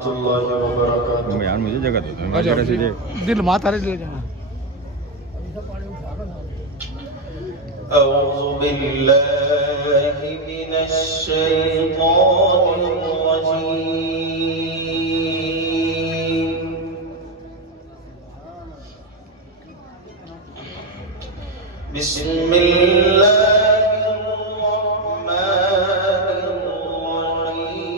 रहमतुल्लाहि व बरकातुहू। यार मुझे जगह दो, मैं जरा सीधे दिल माता रे ले जाना। अऊज़ु बिल्लाहि मिनश शैतानिर रजीम। बिस्मिल्लाहिर रहमानिर रहीम।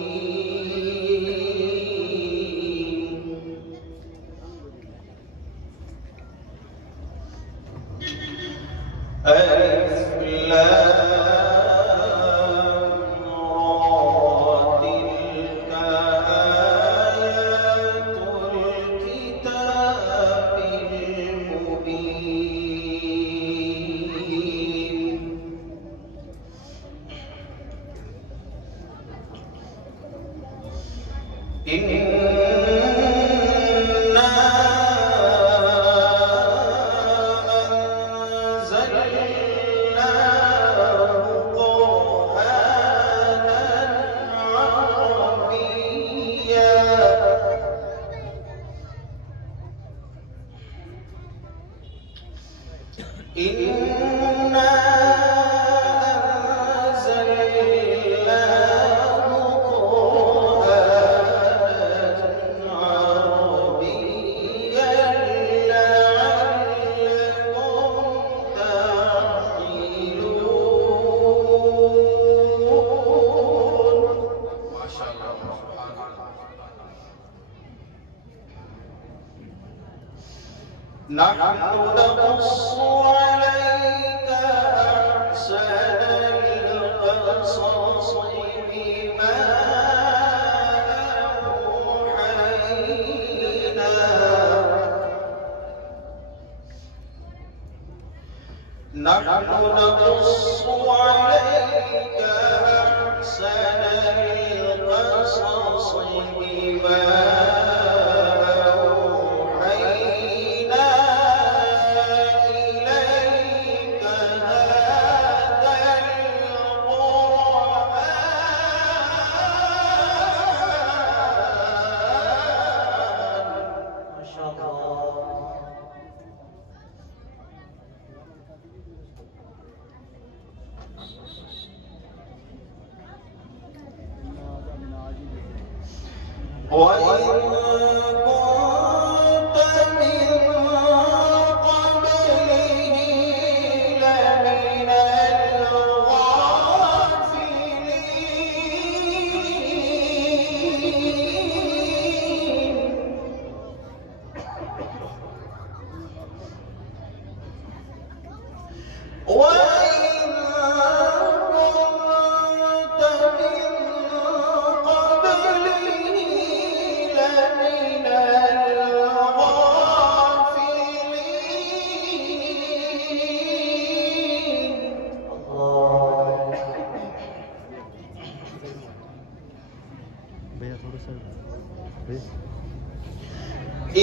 नहनु नक़ुस्सु अलैका अहसनल क़ससि बिमा अवहैना। नहनु नक़ुस्सु अलैका अहसनल क़ससि बिमा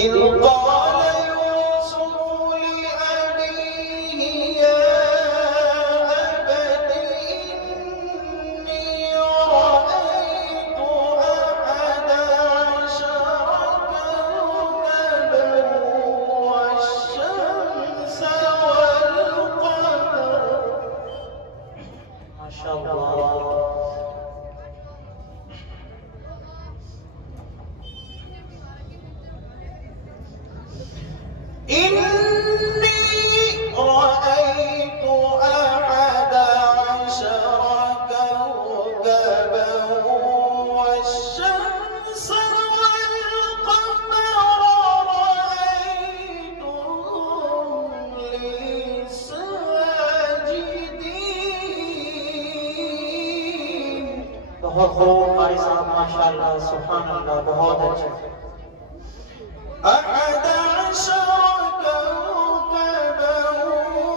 إذ قال يوسف لأبيه يا أبت إني رأيت أحد عشر كوكبا والشمس والقمر. ما شاء الله. إني رأيت أحد عشر كوكبا والشمس والقمر رأيتهم لي ساجدين. बहुत खूब कारी साहब, माशाअल्लाह, सुभान अल्लाह, बहुत अच्छे। أحد عشر كوكبا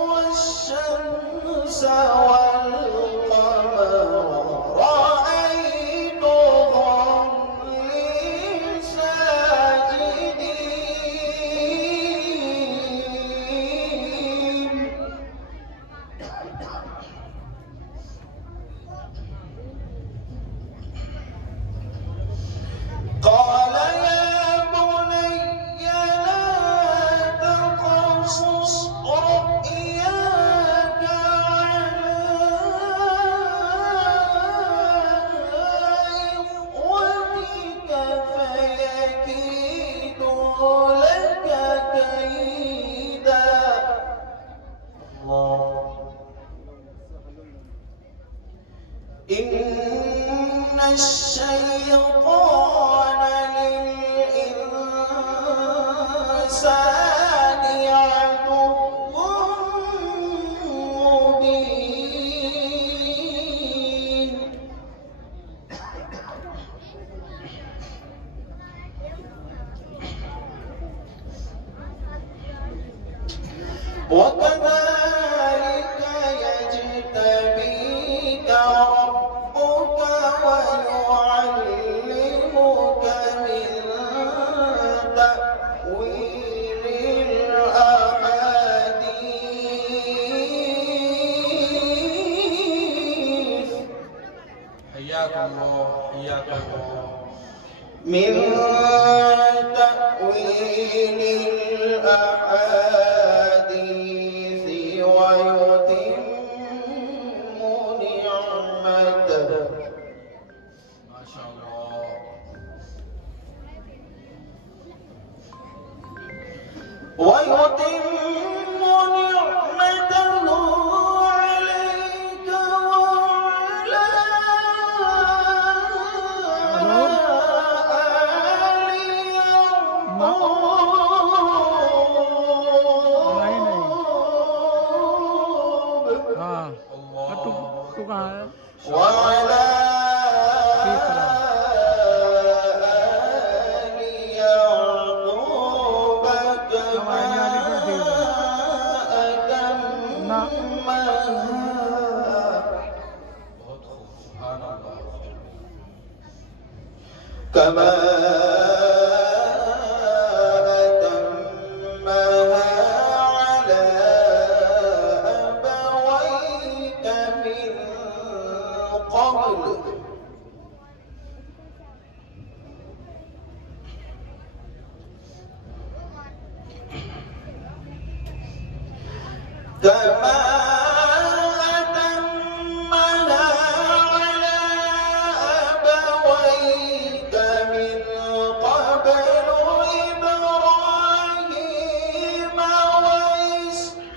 والشمس والقمر رأيتهم لي ساجدين. قال وكذلك يجتبيك ربك ويعلمك من تأويل الأحاديث. حياكم الله حياكم الله. من تأويل الأحاديث ويتم نعمته. ما شاء الله. ويتم نعمته عليك وعلى وعلى آل يعقوب كما أتمها كما أتمها على أبويك من قبل كما أتمها على أبويك من قبل إبراهيم وإسحاق.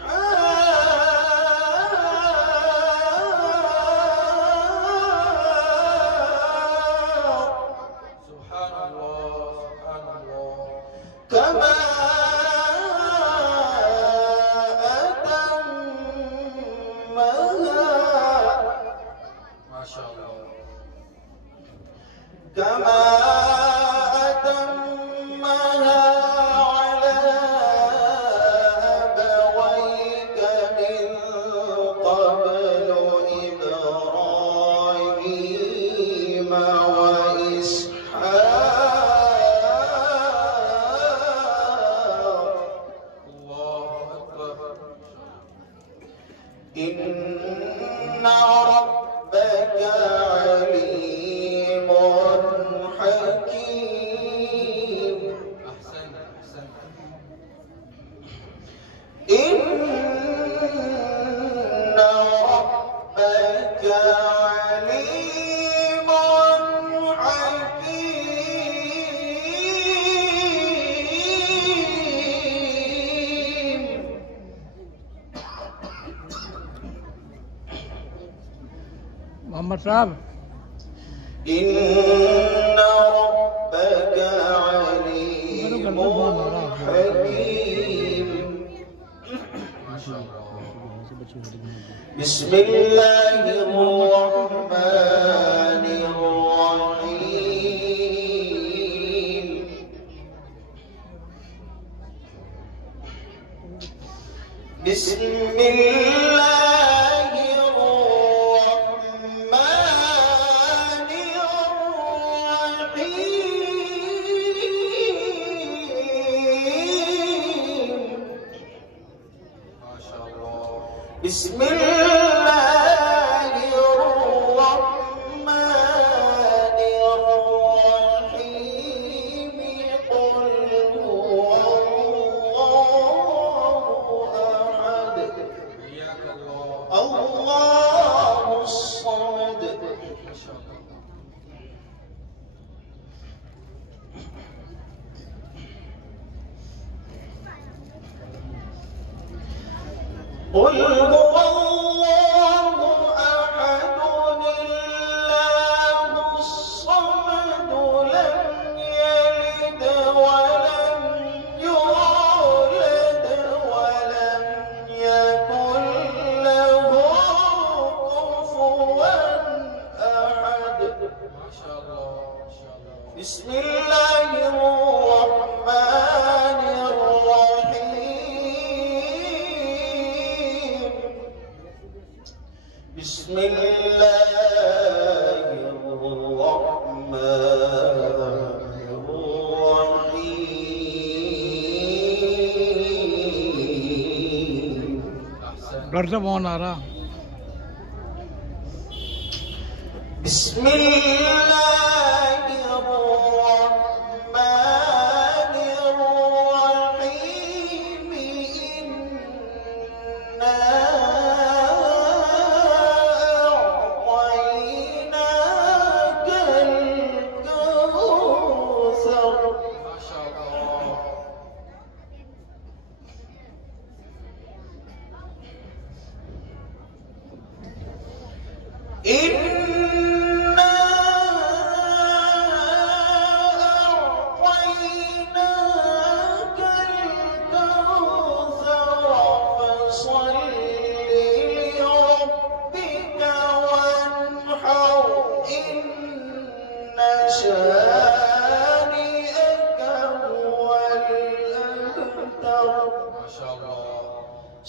سبحان الله سبحان الله. كما ما شاء الله. كما أتمها على أبويك من قبل إبراهيم وإسحاق. الله أكبر. إن ربك عليم حكيم. أحسنت أحسنت. إن ربك عليم حكيم. मोहम्मद साहब إن ربك عليم حكيم. ما شاء الله. بسم الله الرحمن الرحيم. بسم الله الرحمن الرحيم. ما شاء الله. بسم الله الرحمن الرحيم. قل هو الله أحد حياك الله. الله الصمد. ما شاء الله. قل هو الله أحد الله الصمد لم يلد ولم يولد ولم يكن له كفوا أحد. ما شاء الله ما شاء الله. بسم الله الرحمن الرحيم. घर से फोन आ रहा।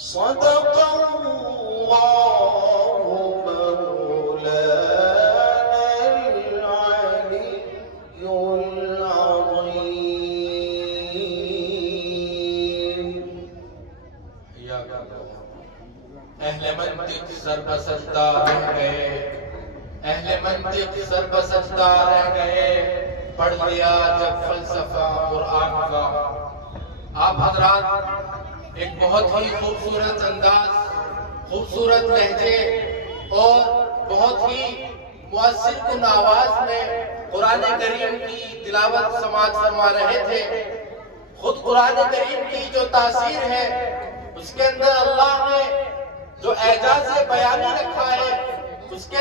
صدق الله مولانا العلي العظيم। अहले मंतिक सरबसजदा रह गए, अहले मंतिक सरबसजदा रह गए, पढ़ लिया जब फलसफा कुरान का। आप हजरात एक बहुत ही खूबसूरत अंदाज, खूबसूरत लहजे और बहुत ही मुअस्सिर कुन आवाज में कुरान करीम की तिलावत समाअत फरमा रहे थे। खुद कुरान करीम की जो तासीर है उसके अंदर अल्लाह ने जो एजाज़ बयानी रखा है उसके